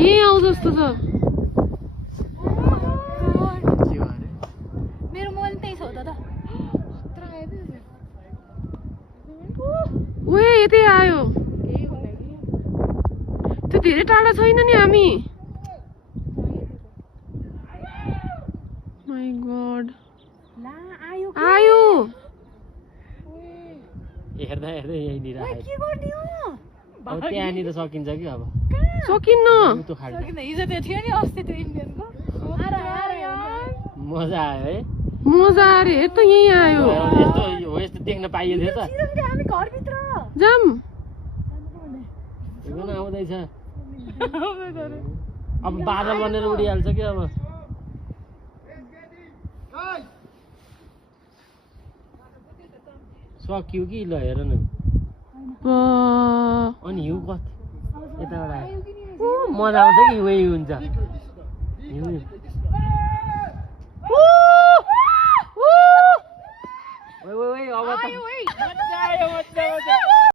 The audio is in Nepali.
यहीँ आऊ जस्तो छ। मेरो मोबाइल त्यही छ त ओए यतै आयो। त्यो धेरै टाढा छैन नि हामी। माई गॉड ला आयो आयो। हेर्दा हेर्दै यहीँनिर आयो। के गर्ने हो अब त्यहाँनिर सकिन्छ कि अब सकिन्न। त्यो खाल्टा हिजो त्यो थियो नि अस्ति त्यो इन्डियनको मजा आयो है। मजा आयो हेर त यहीँ आयो। यस्तो हो यस्तो देख्न पाइयो थियो त। हामी घरभित्र जाम हेर्न आउँदैछ। अब बादल बनेर उडिहाल्छ कि अब। सक्यो कि ल हेर न। अनि हिउँ कति यताबाट आयो। मजा आउँछ कि हिउँ हुन्छ। हिउँ अब त